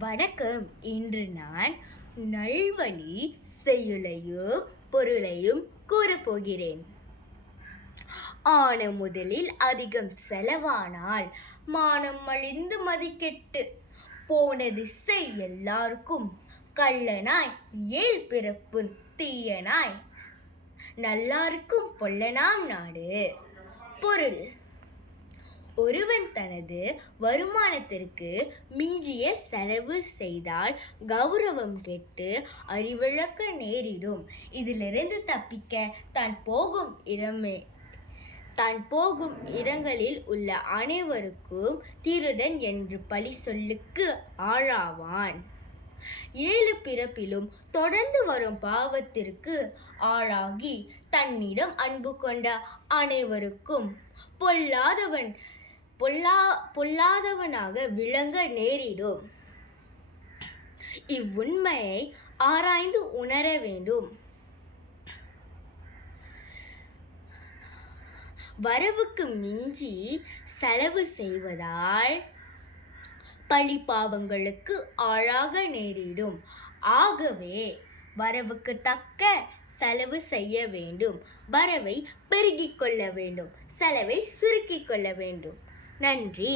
வணக்கம். இன்று நான் நல்வழி செய்யுளையும் பொருளையும் கூறப்போகிறேன். ஆன முதலில் அதிகம் செலவானால் மானம் அழிந்து மதிக்கெட்டு போன திசை எல்லாருக்கும் கள்ளனாய் ஏழ் பிறப்பும் தீயனாய் நல்லாருக்கும் பொல்லனாம் நாடு. பொருள்: ஒருவன் தனது வருமானத்திற்கு மிஞ்சிய செலவு செய்தால் கௌரவம் கெட்டு அறிவிழக்க நேரிடும். இதிலிருந்து தப்பிக்க தான் போகும் இடங்களில் உள்ள அனைவருக்கும் திருடன் என்று பழி சொல்லுக்கு ஆளாவான். 7 பிறப்பிலும் தொடர்ந்து வரும் பாவத்திற்கு ஆளாகி தன்னிடம் அன்பு கொண்ட அனைவருக்கும் பொல்லாதவனாக விளங்க நேரிடும். இவ்வுண்மையை ஆராய்ந்து உணர வேண்டும். வரவுக்கு மிஞ்சி செலவு செய்வதால் பழி பாவங்களுக்கு ஆளாக நேரிடும். ஆகவே வரவுக்கு தக்க செலவு செய்ய வேண்டும். வரவை பெருக்கிக் கொள்ள வேண்டும், செலவை சுருக்கிக் கொள்ள வேண்டும். நன்றி.